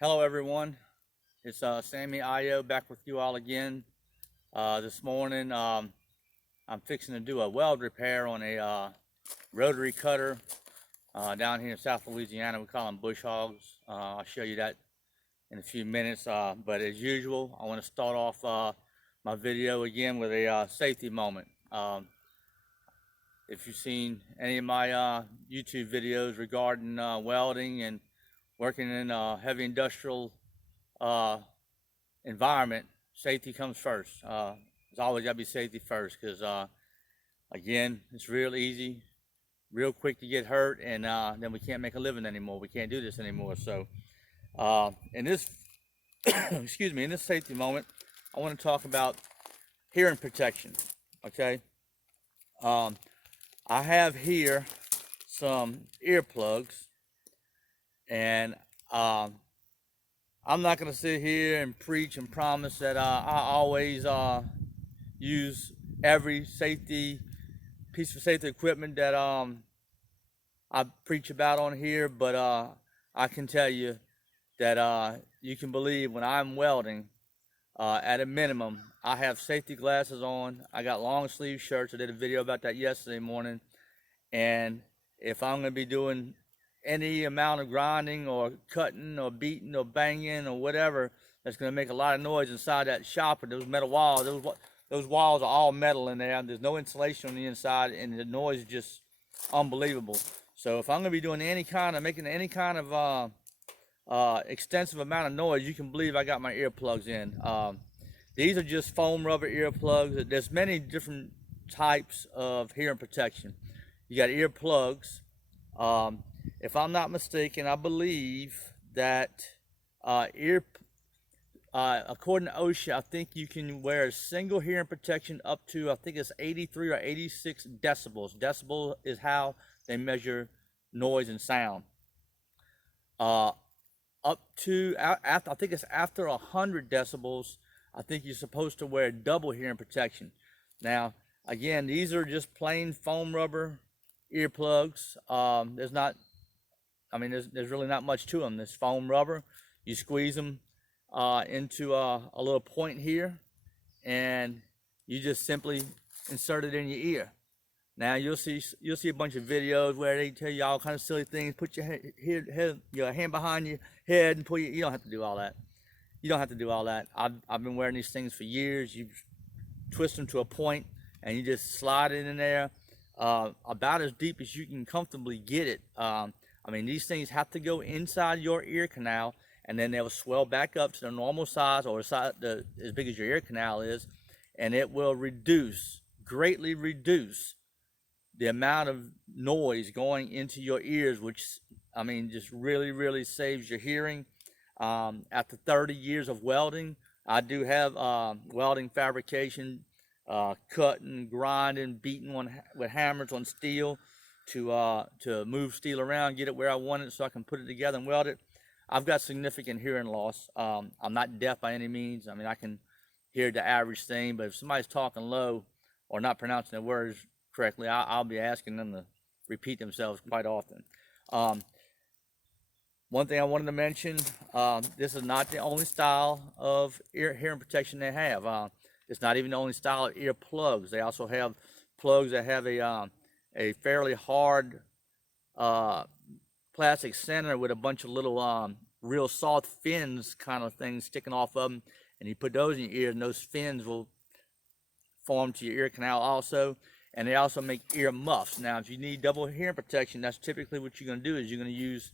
Hello everyone, it's Sammy Ayo back with you all again. This morning I'm fixing to do a weld repair on a rotary cutter down here in South Louisiana. We call them bush hogs. I'll show you that in a few minutes, but as usual I want to start off my video again with a safety moment. If you've seen any of my YouTube videos regarding welding and working in a heavy industrial environment, safety comes first. It's always got to be safety first because, again, it's real easy, real quick to get hurt, and then we can't make a living anymore. We can't do this anymore. So in this, excuse me, in this safety moment, I want to talk about hearing protection, okay? I have here some earplugs, and I'm not going to sit here and preach and promise that I always use every piece of safety equipment that I preach about on here, but I can tell you that you can believe when I'm welding, at a minimum, I have safety glasses on. I got long sleeve shirts. I did a video about that yesterday morning, and if I'm going to be doing any amount of grinding or cutting or beating or banging or whatever that's going to make a lot of noise inside that shop with those metal walls. Those walls are all metal in there. There's no insulation on the inside, and the noise is just unbelievable. So if I'm going to be doing making any kind of extensive amount of noise, you can believe I got my earplugs in. These are just foam rubber earplugs. There's many different types of hearing protection. You got earplugs. If I'm not mistaken, I believe that according to OSHA, I think you can wear a single hearing protection up to, I think it's 83 or 86 decibels. Decibel is how they measure noise and sound. Up to, after, I think it's after 100 decibels, I think you're supposed to wear double hearing protection. Now, again, these are just plain foam rubber earplugs. There's really not much to them. This foam rubber, you squeeze them into a little point here, and you just simply insert it in your ear. Now you'll see a bunch of videos where they tell you all kind of silly things. Put your hand behind your head and pull you don't have to do all that. You don't have to do all that. I've been wearing these things for years. You twist them to a point and you just slide it in there about as deep as you can comfortably get it. These things have to go inside your ear canal, and then they'll swell back up to the normal size, or as big as your ear canal is, and it will greatly reduce the amount of noise going into your ears, which just really, really saves your hearing. After 30 years of welding, I do have welding fabrication, cutting, grinding, beating with hammers on steel to move steel around, get it where I want it so I can put it together and weld it. I've got significant hearing loss. I'm not deaf by any means. I can hear the average thing, but if somebody's talking low or not pronouncing their words correctly, I'll be asking them to repeat themselves quite often. One thing I wanted to mention, this is not the only style of hearing protection they have. It's not even the only style of ear plugs. They also have plugs that have a fairly hard plastic center with a bunch of little real soft fins kind of things sticking off of them, and you put those in your ear, and those fins will form to your ear canal also. And they also make ear muffs. Now, if you need double hearing protection, that's typically what you're going to do, is you're going to use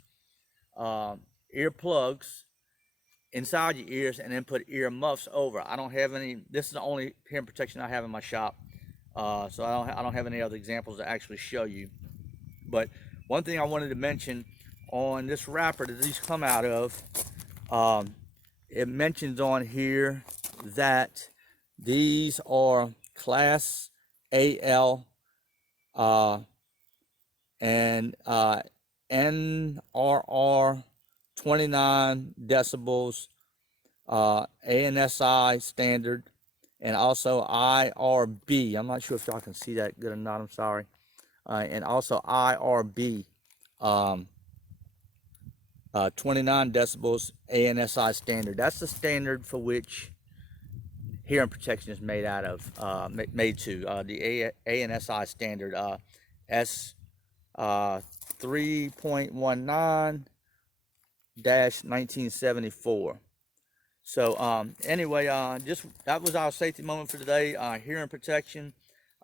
ear plugs inside your ears and then put ear muffs over. I don't have any. This is the only hearing protection I have in my shop, so I don't have any other examples to actually show you. But one thing I wanted to mention on this wrapper that these come out of, it mentions on here that these are Class AL and NRR 29 decibels, ANSI standard, and also IRB. I'm not sure if y'all can see that good or not, I'm sorry. And also IRB 29 decibels ANSI standard. That's the standard for which hearing protection is made out of, the ANSI standard, S 3.19-1974. So anyway, just that was our safety moment for today. Hearing protection.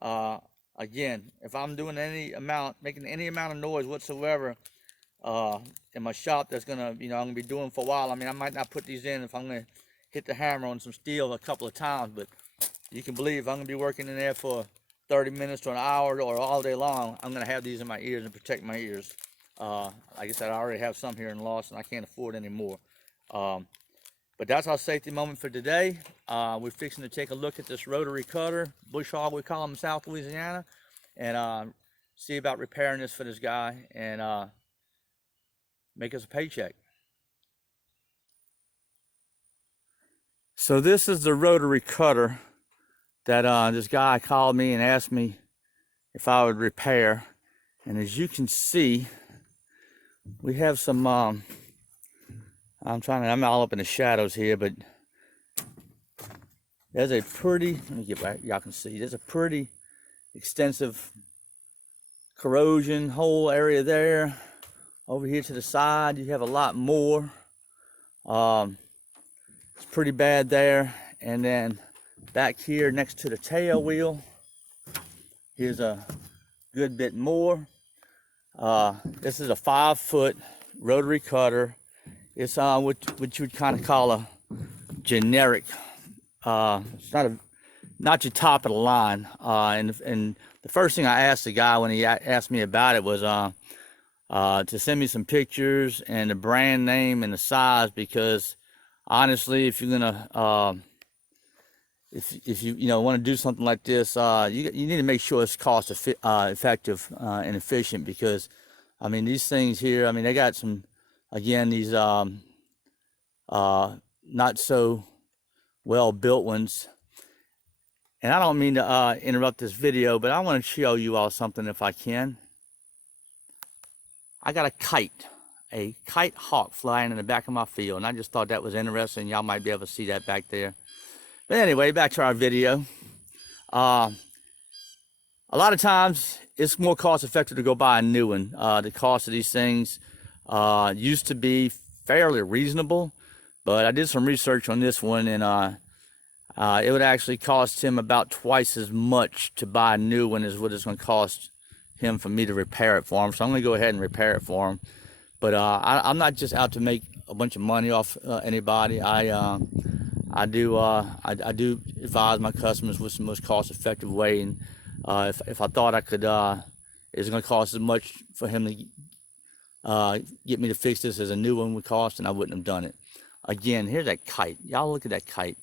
Again, if I'm doing making any amount of noise whatsoever in my shop, that's gonna, I'm gonna be doing for a while. I mean, I might not put these in if I'm gonna hit the hammer on some steel a couple of times, but you can believe I'm gonna be working in there for 30 minutes to an hour or all day long. I'm gonna have these in my ears and protect my ears. Like I said, I already have some here in Lawson. I can't afford any more. But that's our safety moment for today. We're fixing to take a look at this rotary cutter, bush hog we call them in South Louisiana, and see about repairing this for this guy and make us a paycheck. So this is the rotary cutter that this guy called me and asked me if I would repair. And as you can see, we have some, I'm all up in the shadows here, but there's a pretty, let me get back, y'all can see, there's a pretty extensive corrosion hole area there. Over here to the side, you have a lot more. It's pretty bad there. And then back here next to the tail wheel, here's a good bit more. This is a 5-foot rotary cutter. It's what you would kind of call a generic. It's not your top of the line. And the first thing I asked the guy when he asked me about it was to send me some pictures and the brand name and the size, because honestly, if you're gonna if you want to do something like this, you need to make sure it's cost effective and efficient, because I mean, these things here, I mean, they got some, again, these not so well built ones. And I don't mean to interrupt this video, but I want to show you all something if I can. I got a kite hawk flying in the back of my field, and I just thought that was interesting. Y'all might be able to see that back there. But anyway, back to our video. A lot of times it's more cost effective to go buy a new one. The cost of these things used to be fairly reasonable, but I did some research on this one, and it would actually cost him about twice as much to buy a new one as what it's going to cost him for me to repair it for him. So I'm going to go ahead and repair it for him. But I'm not just out to make a bunch of money off anybody. I do advise my customers what's the most cost-effective way, and if I thought I could, it's going to cost as much for him to get me to fix this as a new one would cost, and I wouldn't have done it. Again, here's that kite. Y'all look at that kite.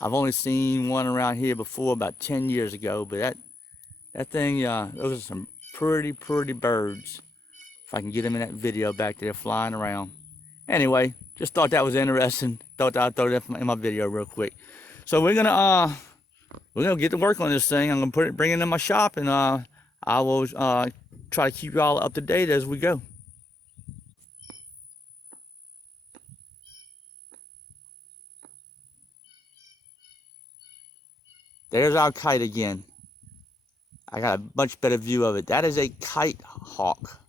I've only seen one around here before about 10 years ago, but that thing, those are some pretty birds. If I can get them in that video back there flying around. Anyway, just thought that was interesting. Thought I'd throw that in my video real quick. So we're gonna get to work on this thing. I'm gonna bring it in my shop, and I will try to keep you all up to date as we go. There's our kite again. I got a much better view of it. That is a kite hawk,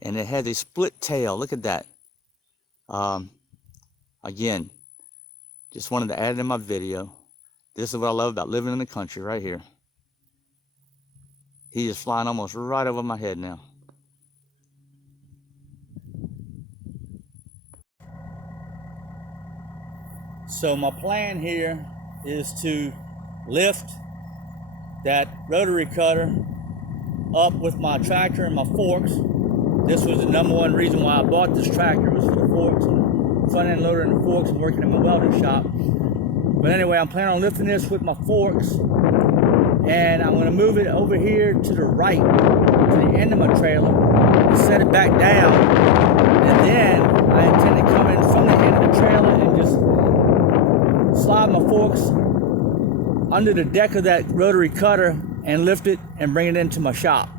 and it has a split tail. Look at that. Again, just wanted to add it in my video. This is what I love about living in the country right here. He is flying almost right over my head now. So my plan here is to lift that rotary cutter up with my tractor and my forks. This was the #1 reason why I bought this tractor, was for the forks, and front end loader and the forks, and working in my welding shop. But anyway, I'm planning on lifting this with my forks, and I'm going to move it over here to the right, to the end of my trailer, and set it back down. And then I intend to come in from the end of the trailer and just slide my forks under the deck of that rotary cutter and lift it and bring it into my shop.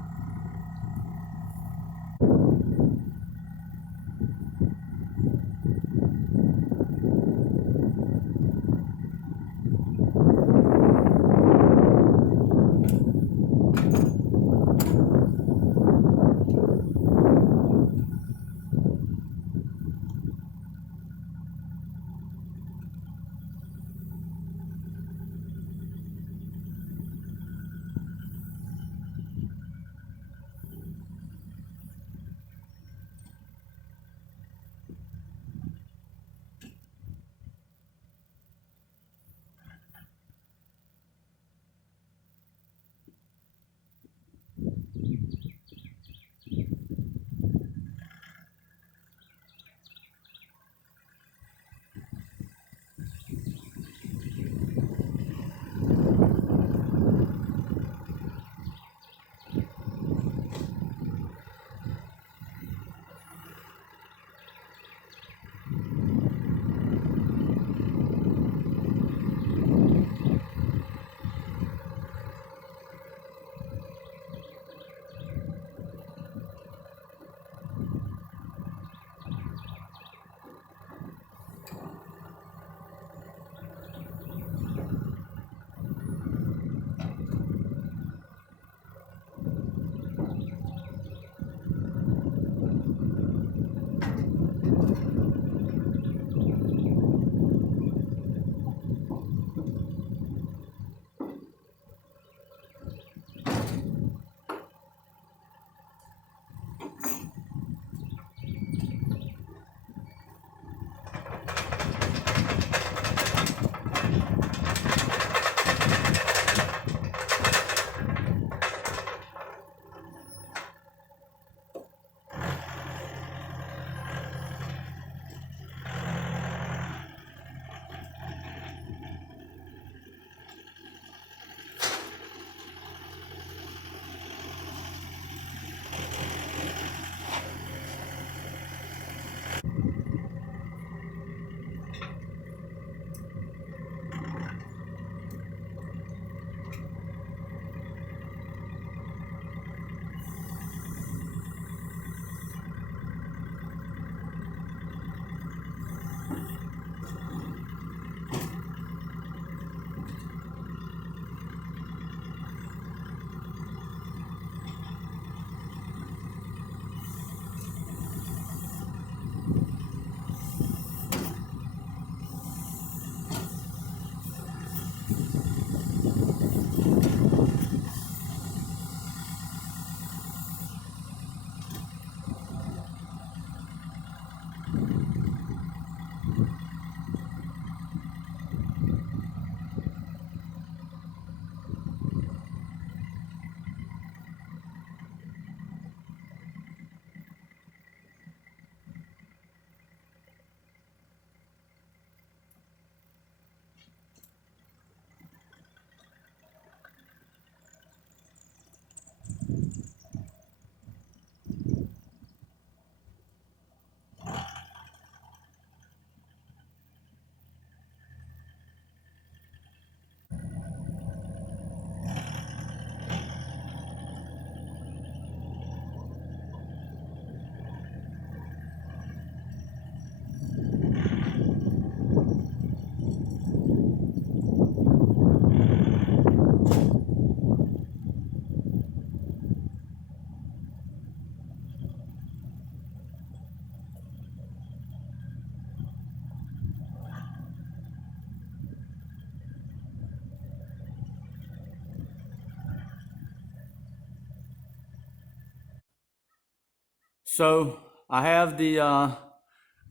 So I have the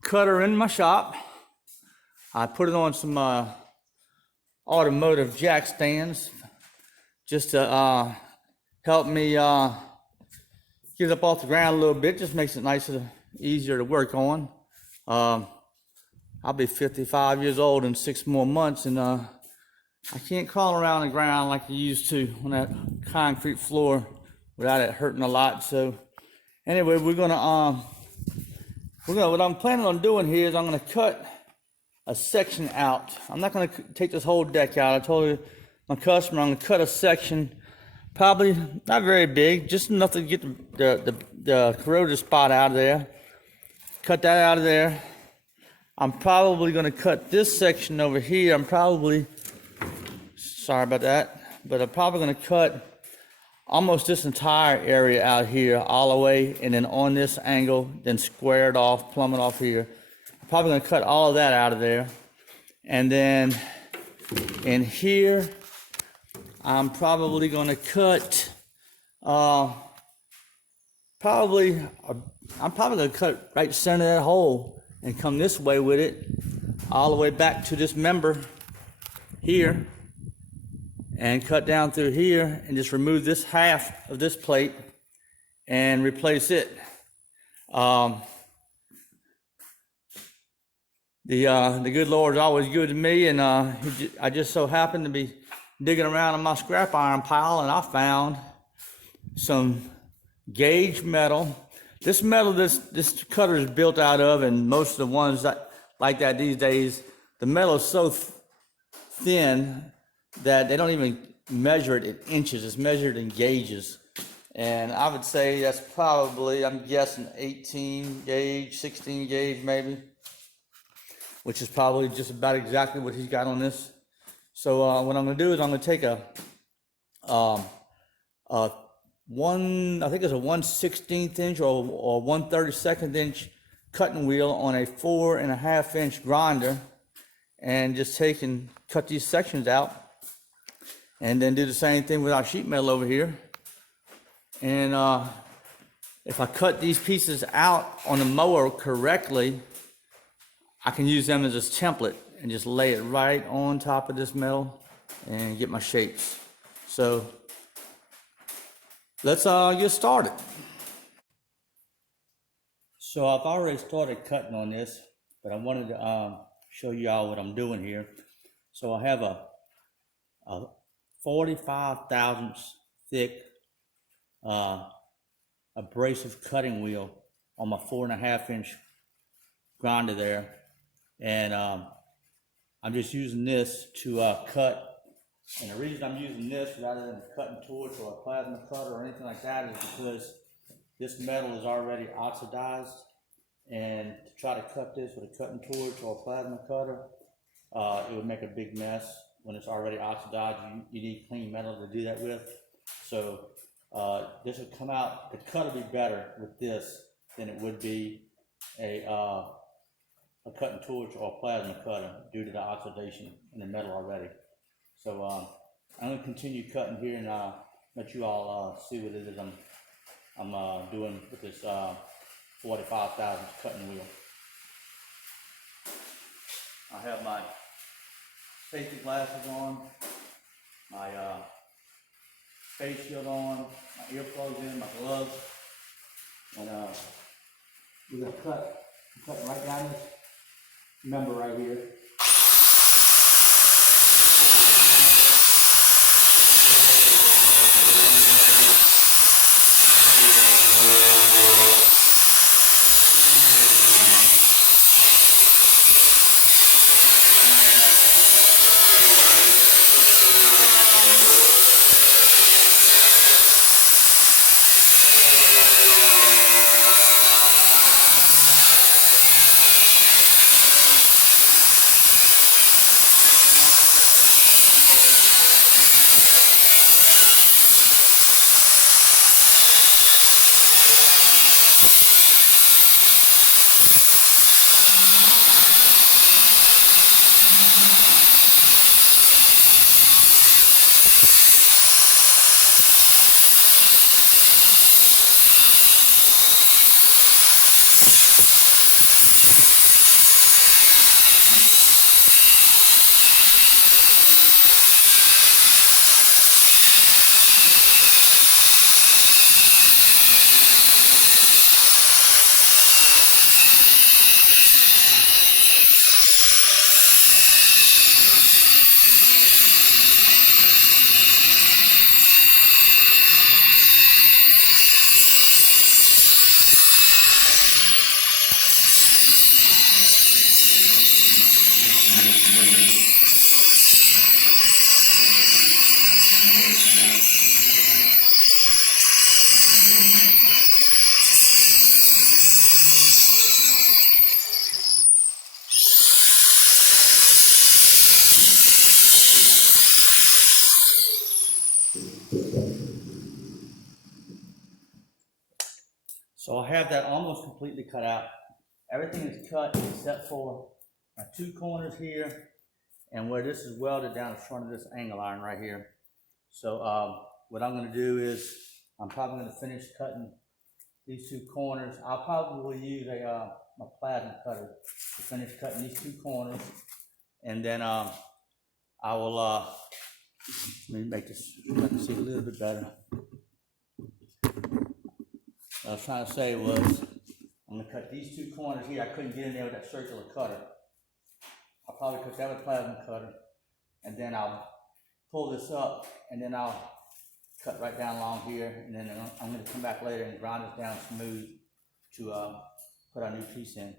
cutter in my shop. I put it on some automotive jack stands just to help me get up off the ground a little bit. Just makes it nicer, easier to work on. I'll be 55 years old in 6 more months, and I can't crawl around the ground like I used to on that concrete floor without it hurting a lot. So anyway, what I'm planning on doing here is I'm gonna cut a section out. I'm not gonna take this whole deck out. I told my customer I'm gonna cut a section, probably not very big, just enough to get the corroded spot out of there. Cut that out of there. I'm probably gonna cut this section over here. Sorry about that, but I'm probably gonna cut almost this entire area out here all the way, and then on this angle, then square it off, plumb it off here. I'm probably gonna cut all of that out of there. And then in here, I'm probably gonna cut, I'm probably gonna cut right center of that hole and come this way with it, all the way back to this member here, and cut down through here and just remove this half of this plate and replace it. The good Lord's always good to me, and I just so happened to be digging around in my scrap iron pile, and I found some gauge metal. This metal this cutter is built out of, and most of the ones that like that these days, the metal is so thin that they don't even measure it in inches. It's measured in gauges. And I would say that's probably, I'm guessing 18 gauge, 16 gauge maybe, which is probably just about exactly what he's got on this. So what I'm gonna do is I'm gonna take I think it's a 1/16 inch or 1/32 inch cutting wheel on a 4.5 inch grinder, and just take and cut these sections out, and then do the same thing with our sheet metal over here. And if I cut these pieces out on the mower correctly, I can use them as a template and just lay it right on top of this metal and get my shapes. So let's get started. So I've already started cutting on this, but I wanted to show you all what I'm doing here. So I have a 45 thousandths thick abrasive cutting wheel on my 4.5 inch grinder there, and I'm just using this to cut. And the reason I'm using this rather than a cutting torch or a plasma cutter or anything like that is because this metal is already oxidized, and to try to cut this with a cutting torch or a plasma cutter, it would make a big mess when it's already oxidized. You need clean metal to do that with. So this would come out, the cut will be better with this than it would be a cutting torch or a plasma cutter due to the oxidation in the metal already. So I'm going to continue cutting here and let you all see what it is I'm doing with this 45,000 cutting wheel. I have my safety glasses on, my face shield on, my earplugs in, my gloves, and we're going to cut right down this member right here. So I have that almost completely cut out. Everything is cut except for my two corners here and where this is welded down the front of this angle iron right here. So what I'm going to do is I'm probably going to finish cutting these two corners. I'll probably use my plasma cutter to finish cutting these two corners, and then I will let me make this so I can see a little bit better. What I was trying to say was I'm going to cut these two corners here. I couldn't get in there with that circular cutter. I'll probably cut that with a plasma cutter, and then I'll pull this up, and then I'll cut right down along here, and then I'm going to come back later and grind this down smooth to put our new piece in.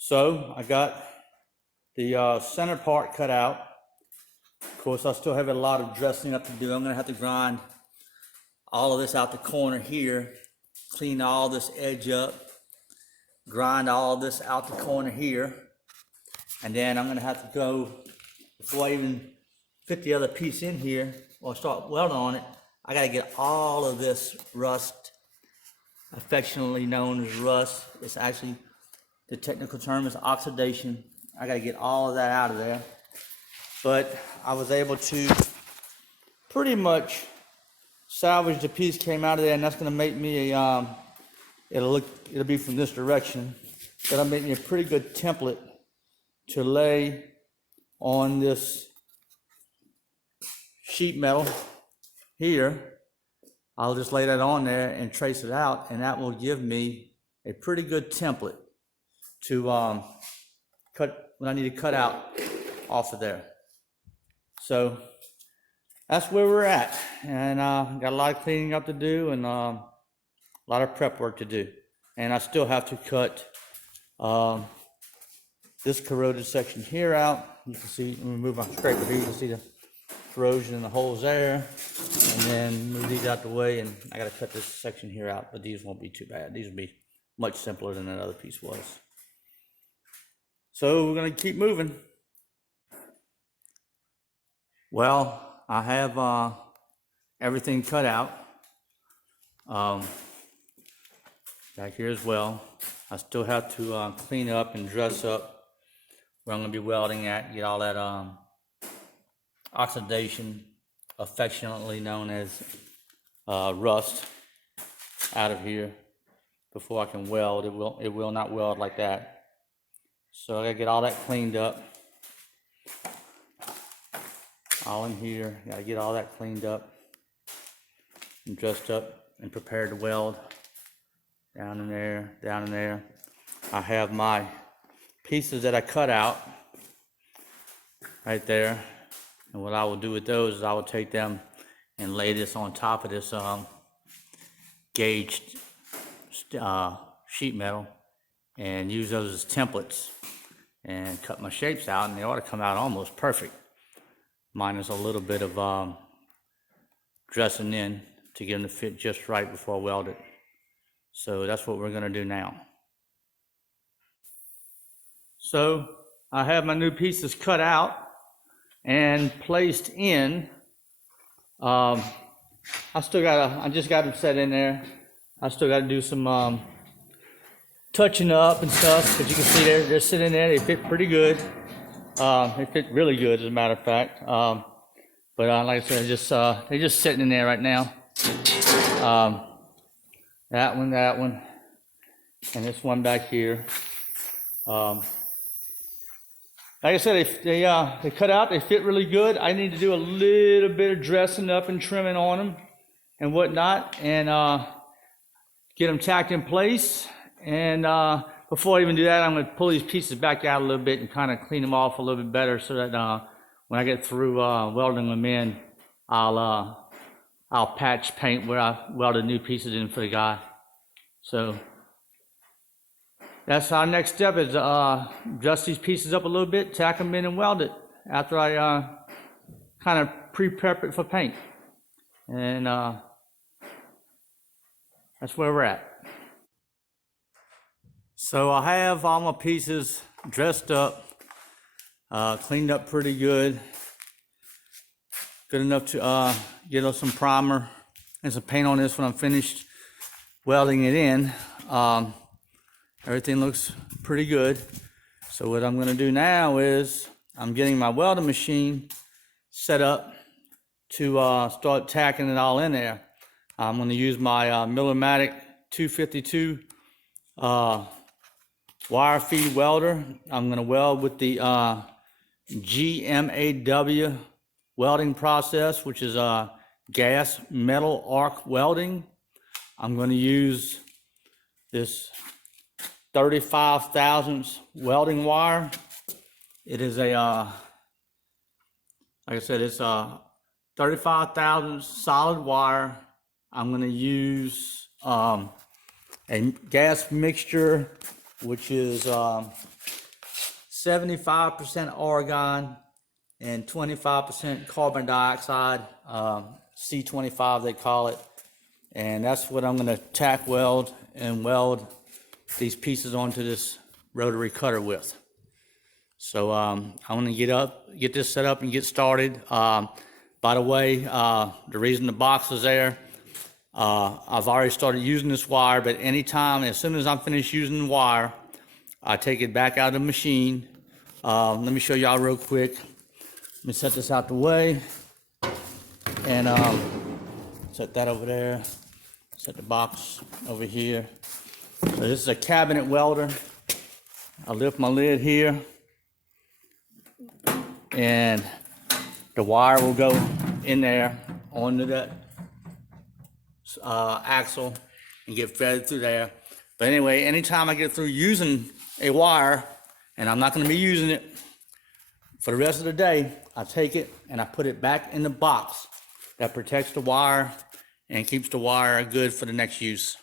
So I got the center part cut out. Of course, I still have a lot of dressing up to do. I'm going to have to grind all of this out the corner here, clean all this edge up, grind all of this out the corner here, and then I'm going to have to go, before I even fit the other piece in here or start welding on it, I got to get all of this rust affectionately known as rust. It's actually, the technical term is oxidation. I gotta get all of that out of there. But I was able to pretty much salvage the piece came out of there, and that's gonna make me a, it'll be from this direction. That'll make me a pretty good template to lay on this sheet metal here. I'll just lay that on there and trace it out, and that will give me a pretty good template to cut when I need to cut out off of there. So that's where we're at, and got a lot of cleaning up to do and a lot of prep work to do. And I still have to cut this corroded section here out. You can see, let me move my scraper here, you can see the corrosion in the holes there. And then move these out the way, and I gotta cut this section here out, but these won't be too bad. These will be much simpler than that other piece was. So we're gonna keep moving. Well, I have everything cut out. Back here as well. I still have to clean up and dress up where I'm gonna be welding at, get all that oxidation, affectionately known as rust, out of here before I can weld. It will not weld like that. So I gotta get all that cleaned up. All in here, gotta get all that cleaned up and dressed up and prepared to weld. Down in there, down in there. I have my pieces that I cut out right there. And what I will do with those is I will take them and lay this on top of this gauged sheet metal and use those as templates and cut my shapes out, and they ought to come out almost perfect, minus a little bit of dressing in to get them to fit just right before I weld it. So that's what we're gonna do now. So I have my new pieces cut out and placed in. I just got them set in there. I still got to do some touching up and stuff, but you can see they're sitting there. They fit pretty good. They fit really good, as a matter of fact. But like I said, they're just sitting in there right now. That one, and this one back here. Like I said, they cut out, they fit really good. I need to do a little bit of dressing up and trimming on them and whatnot, and get them tacked in place. And before I even do that, I'm going to pull these pieces back out a little bit and kind of clean them off a little bit better, so that when I get through welding them in, I'll patch paint where I welded new pieces in for the guy. So that's our next step, is dress these pieces up a little bit, tack them in and weld it after I kind of pre-prep it for paint. And that's where we're at. So I have all my pieces dressed up, cleaned up pretty good. Good enough to get some primer and some paint on this when I'm finished welding it in. Everything looks pretty good. So what I'm going to do now is I'm getting my welding machine set up to start tacking it all in there. I'm going to use my Millermatic 252 wire feed welder. I'm going to weld with the GMAW welding process, which is gas metal arc welding. I'm going to use this 35 thousandths welding wire. It is a like I said, it's a 35 thousandths solid wire. I'm going to use a gas mixture, which is 75% argon and 25% carbon dioxide, C25 they call it. And that's what I'm going to tack weld and weld these pieces onto this rotary cutter with. So I'm going to get this set up and get started. By the way, the reason the box is there I've already started using this wire, but anytime, as soon as I'm finished using the wire, I take it back out of the machine. Let me show y'all real quick. Let me set this out the way. And set that over there. Set the box over here. So this is a cabinet welder. I lift my lid here. And the wire will go in there onto that axle and get fed through there. But anyway, anytime I get through using a wire, and I'm not going to be using it for the rest of the day, I take it and I put it back in the box that protects the wire and keeps the wire good for the next use.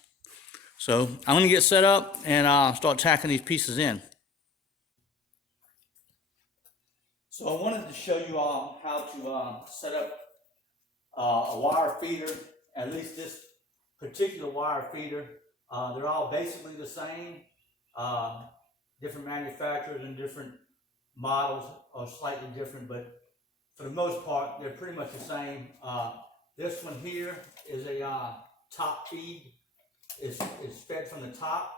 So I'm going to get set up and start tacking these pieces in. So I wanted to show you all how to set up a wire feeder, at least this particular wire feeder. They're all basically the same. Different manufacturers and different models are slightly different, but for the most part, they're pretty much the same. This one here is a top feed. It's fed from the top.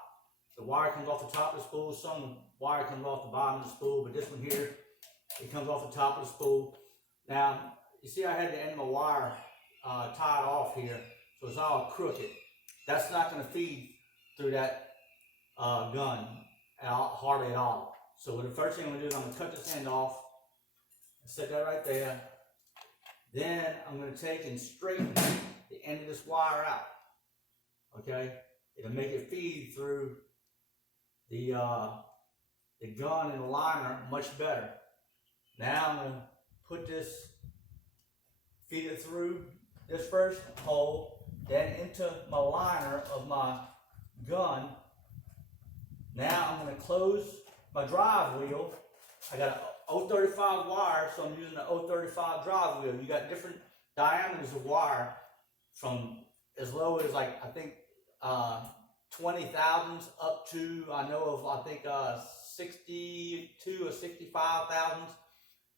The wire comes off the top of the spool. Some wire comes off the bottom of the spool, but this one here, it comes off the top of the spool. Now, you see I had the end of my wire tied off here, so it's all crooked. That's not going to feed through that gun hardly at all. So the first thing I'm going to do is I'm going to cut this end off and set that right there. Then I'm going to take and straighten the end of this wire out. Okay, it'll make it feed through the gun and the liner much better. Now I'm going to put this, feed it through this first hole, then into my liner of my gun. Now I'm going to close my drive wheel. I got an 035 wire, so I'm using an 035 drive wheel. You got different diameters of wire from as low as like, I think 20 thousandths up to, I know of, I think 62 or 65 thousandths.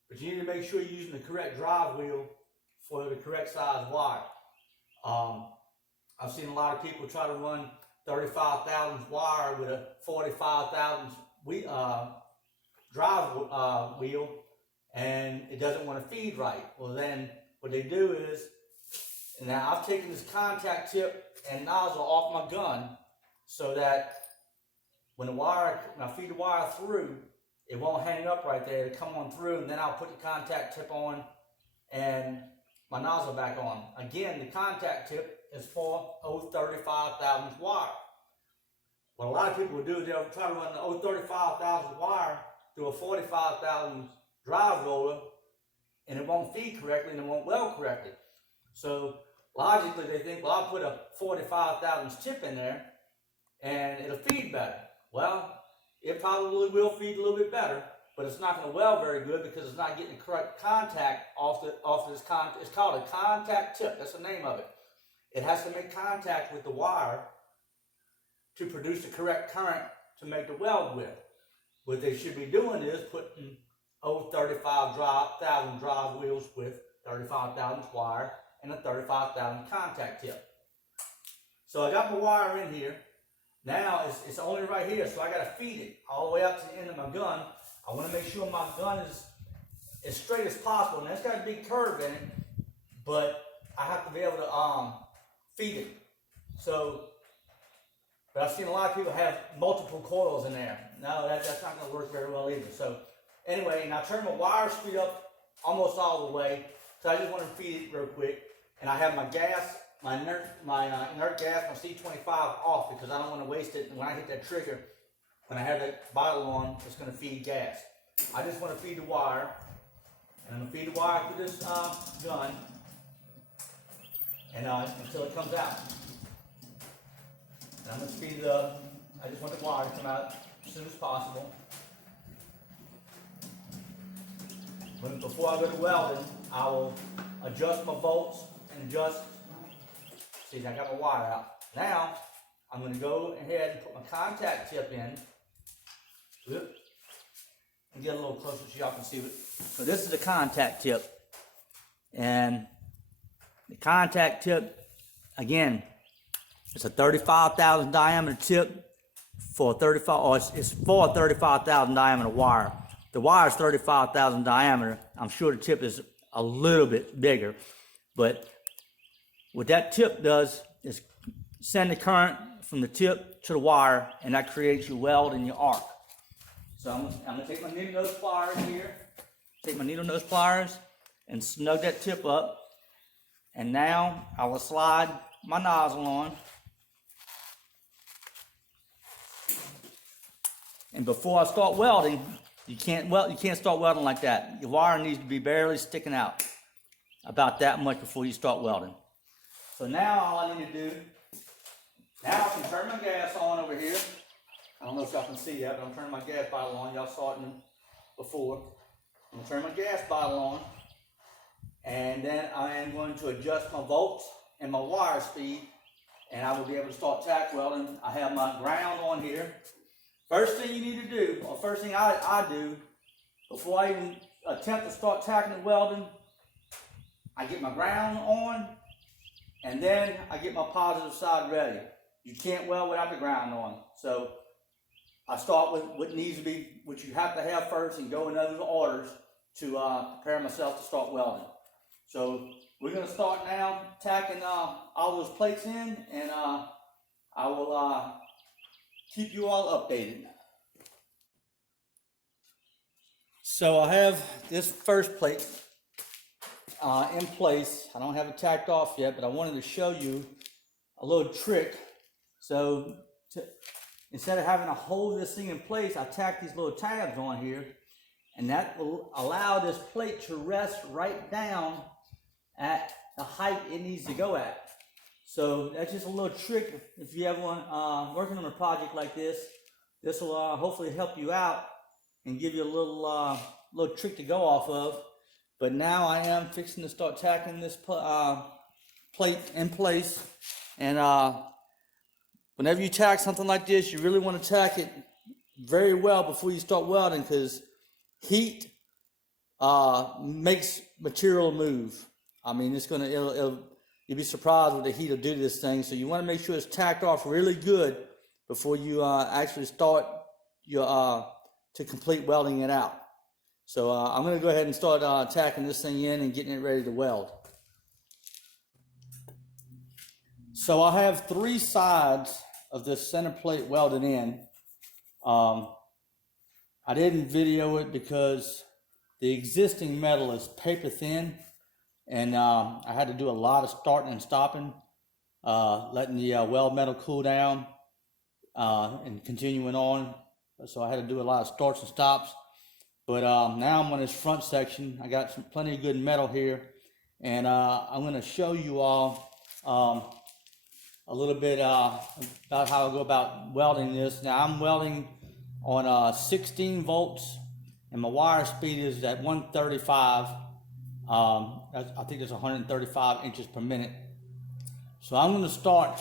But you need to make sure you're using the correct drive wheel for the correct size wire. I've seen a lot of people try to run 35 thousandths wire with a 45 thousandths drive wheel, and it doesn't want to feed right. Well, then what they do is, now I've taken this contact tip and nozzle off my gun so that when I feed the wire through, it won't hang up right there. It'll come on through, and then I'll put the contact tip on and my nozzle back on. Again, the contact tip is for 035 thousandths wire. What a lot of people will do is they'll try to run the 035 thousandths wire through a 45 thousandths drive roller, and it won't feed correctly and it won't weld correctly. So logically they think, well, I'll put a 45 thousandths tip in there and it'll feed better. Well, it probably will feed a little bit better, but it's not going to weld very good because it's not getting the correct contact off this contact. It's called a contact tip. That's the name of it. It has to make contact with the wire to produce the correct current to make the weld with. What they should be doing is putting 035 thousand drive wheels with 35 thousandths wire and a 35 thousandths contact tip. So I got my wire in here. Now it's only right here, so I got to feed it all the way up to the end of my gun. I want to make sure my gun is as straight as possible. Now it's got a big curve in it, but I have to be able to feed it. So, but I've seen a lot of people have multiple coils in there. No, that's not going to work very well either. So anyway, now I turn my wire speed up almost all the way. So I just want to feed it real quick, and I have my gas. My inert gas, my C25 off because I don't want to waste it. And when I hit that trigger, when I have that bottle on, it's going to feed gas. I just want to feed the wire, and I'm going to feed the wire to this gun, and until it comes out. And I'm going to feed I just want the wire to come out as soon as possible. But before I go to welding, I will adjust my bolts and adjust. See, I got my wire out. Now, I'm going to go ahead and put my contact tip in. And get a little closer so y'all can see it. So this is the contact tip. And the contact tip, Again, it's a 35,000 diameter tip for a 35, or it's for a 35,000 diameter wire. The wire is 35,000 diameter. I'm sure the tip is a little bit bigger, but what that tip does is send the current from the tip to the wire, and that creates your weld and your arc. So I'm gonna take my needle nose pliers here, take my needle nose pliers and snug that tip up. And now I will slide my nozzle on. And before I start welding, you can't start welding like that. Your wire needs to be barely sticking out, about that much before you start welding. So now all I need to do, now I can turn my gas on over here. I don't know if y'all can see that, but I'm turning my gas bottle on. Y'all saw it before. I'm gonna turn my gas bottle on, and then I am going to adjust my volts and my wire speed, and I will be able to start tack welding. I have my ground on here. First thing you need to do, or first thing I do, before I even attempt to start tacking and welding, I get my ground on, and then I get my positive side ready. You can't weld without the ground on. So I start with what needs to be, what you have to have first, and go in those orders to prepare myself to start welding. So we're going to start now tacking all those plates in, and I will keep you all updated. So I have this first plate in place. I don't have it tacked off yet, but I wanted to show you a little trick. So instead of having to hold this thing in place, I tack these little tabs on here, and that will allow this plate to rest right down at the height it needs to go at. So that's just a little trick. If you ever want working on a project like this, this will hopefully help you out and give you a little trick to go off of. But now I am fixing to start tacking this plate in place. And whenever you tack something like this, you really want to tack it very well before you start welding, because heat makes material move. I mean, you'll be surprised what the heat will do to this thing. So you want to make sure it's tacked off really good before you actually start to complete welding it out. So I'm going to go ahead and start tacking this thing in and getting it ready to weld. So I have 3 sides of this center plate welded in. I didn't video it because the existing metal is paper thin, and I had to do a lot of starting and stopping, letting the weld metal cool down and continuing on. So I had to do a lot of starts and stops. But now I'm on this front section. I got plenty of good metal here, and I'm going to show you all a little bit about how I go about welding this. Now I'm welding on 16 volts, and my wire speed is at 135. I think it's 135 inches per minute. So I'm going to start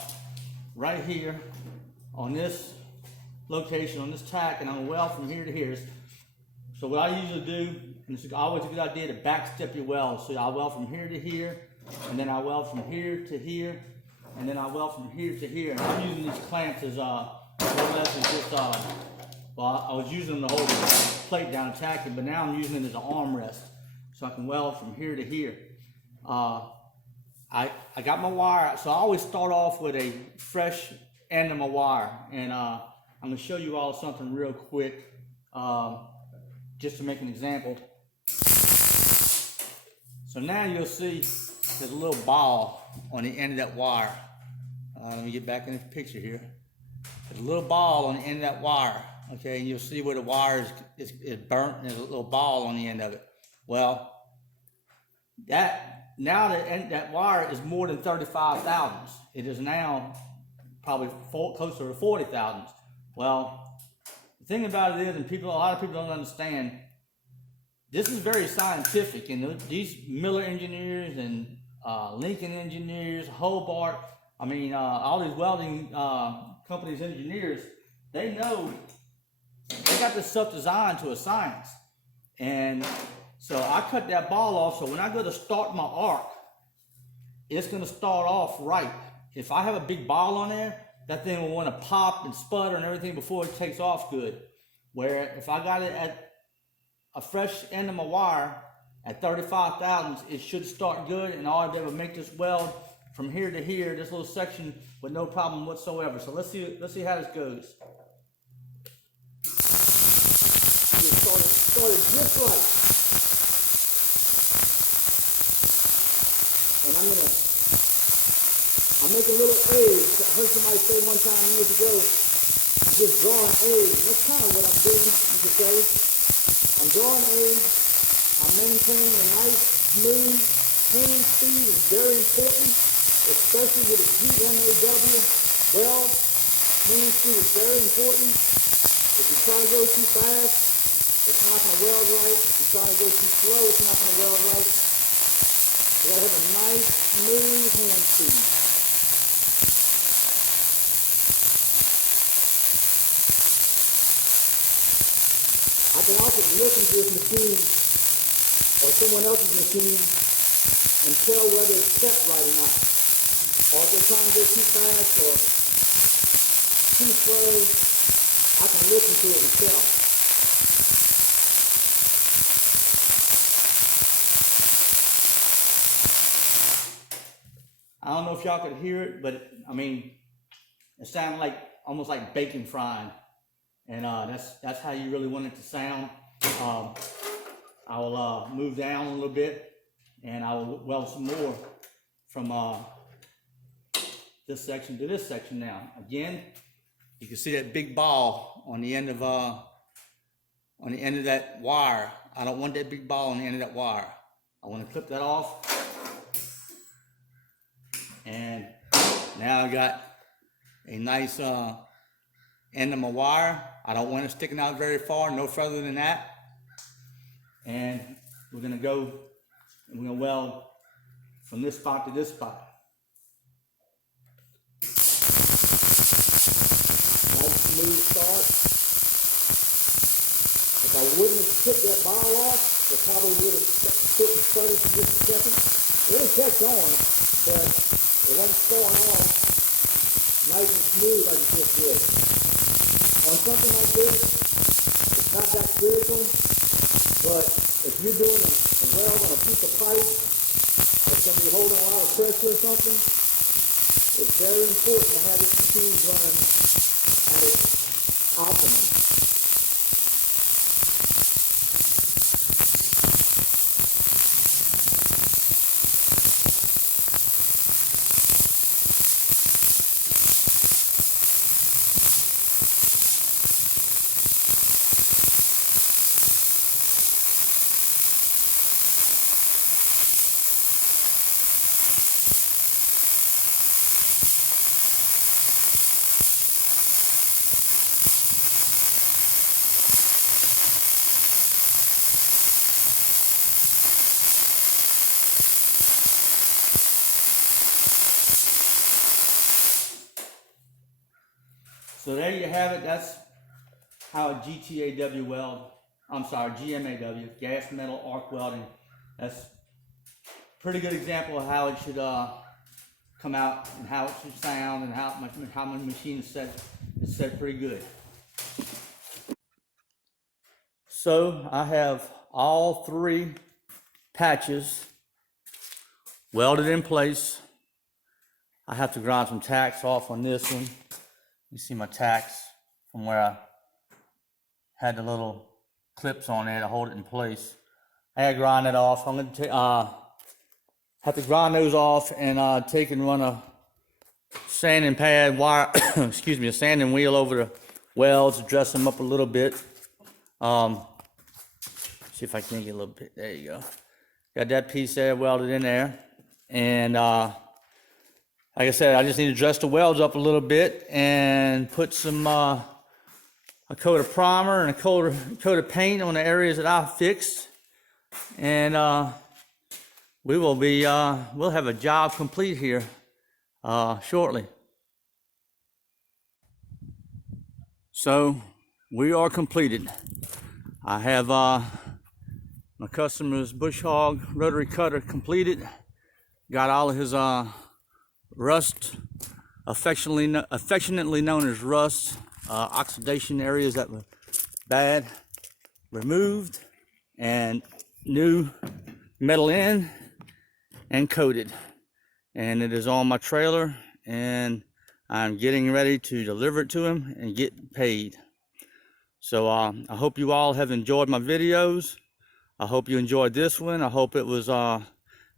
right here on this location, on this tack, and I'm going to weld from here to here. So what I usually do, and it's always a good idea to backstep your weld. So I weld from here to here, and then I weld from here to here, and then I weld from here to here. And I'm using these clamps as more or less as just, well, I was using them to hold the plate down and tack it, but now I'm using it as an armrest. So I can weld from here to here. I got my wire, so I always start off with a fresh end of my wire. And I'm gonna show you all something real quick, just to make an example. So now you'll see there's a little ball on the end of that wire. Let me get back in this picture here. There's a little ball on the end of that wire, okay? And you'll see where the wire is burnt, and there's a little ball on the end of it. Well, that wire is more than 35 thousandths. It is now probably closer to 40 thousandths. Well, the thing about it is, and a lot of people don't understand, this is very scientific, and these Miller engineers and Lincoln engineers, Hobart, I mean, all these welding companies engineers, they know, they got this stuff designed to a science. And so I cut that ball off, so when I go to start my arc, it's going to start off right. if I have a big ball on there, that thing will want to pop and sputter and everything before it takes off good. Where if I got it at a fresh end of my wire at 35 thousandths, it should start good, and I'll be able to make this weld from here to here, this little section, with no problem whatsoever. So let's see how this goes. It started just right. And I'll make a little A. I heard somebody say one time years ago, just draw an A. That's kind of what I'm doing, you could say. I'm drawing A. I'm maintaining a nice, smooth hand speed is very important, especially with a GMAW weld. Hand speed is very important. If you try to go too fast, it's not going to weld right. If you try to go too slow, it's not going to weld right. You got to have a nice, smooth hand speed. I can also listen to this machine or someone else's machine and tell whether it's set right or not. Or if they're trying to go too fast or too slow, I can listen to it and tell. I don't know if y'all could hear it, but I mean, it sounded like almost like bacon frying, and that's how you really want it to sound. I will move down a little bit, and I will weld some more from this section to this section. Now, again, you can see that big ball on the end of that wire. I don't want that big ball on the end of that wire. I want to clip that off. And now I got a nice end of my wire. I don't want it sticking out very far, no further than that. And we're gonna go and we're gonna weld from this spot to this spot. Nice smooth start. If I wouldn't have took that ball off, it probably would have sit and sputtered for just a second. It'll catch on, but it won't start off nice and smooth like it just did. On something like this, it's not that critical, but if you're doing a weld on a piece of pipe that's going to be holding a lot of pressure or something, it's very important to have this machine running at its optimum. So there you have it. That's how a GMAW weld, GMAW, gas metal arc welding. That's a pretty good example of how it should come out and how it should sound and how my machine is set pretty good. So I have all three patches welded in place. I have to grind some tacks off on this one. You see my tacks from where I had the little clips on there to hold it in place. I had to grind it off. I'm going to have to grind those off and take and run a sanding pad wire, excuse me, a sanding wheel over the welds to dress them up a little bit. See if I can get a little bit. There you go. Got that piece there welded in there, and like I said, I just need to dress the welds up a little bit and put some a coat of primer and a coat of paint on the areas that I fixed, and we'll have a job complete here shortly. So we are completed. I have my customer's bush hog rotary cutter completed. Got all of his rust affectionately known as rust, oxidation areas that were bad, removed, and new metal in and coated. And it is on my trailer, and I'm getting ready to deliver it to him and get paid. So I hope you all have enjoyed my videos. I hope you enjoyed this one. I hope it was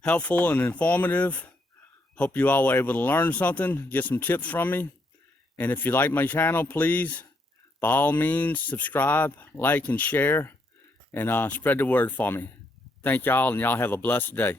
helpful and informative. Hope you all were able to learn something, get some tips from me. And if you like my channel, please, by all means, subscribe, like, and share, and spread the word for me. Thank y'all, and y'all have a blessed day.